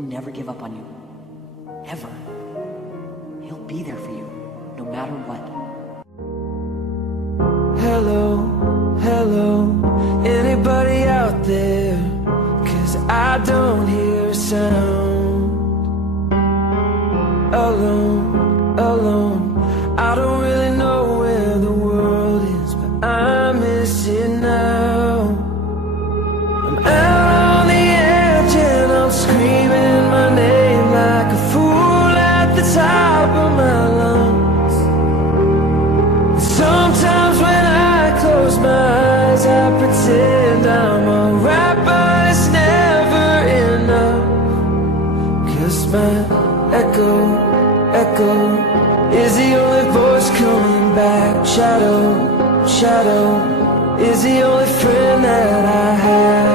he'll never give up on you. Ever. He'll be there for you, no matter what. Hello, hello, anybody out there? 'Cause I don't hear a sound. Alone, alone, I don't really know where the world is, but I miss it now. I'm out on the edge and I'm screaming my name like a fool at the top of my lungs. Sometimes when I close my eyes I pretend I'm alright, but it's never enough. 'Cause my echo is the only voice coming back. Shadow is the only friend that I have.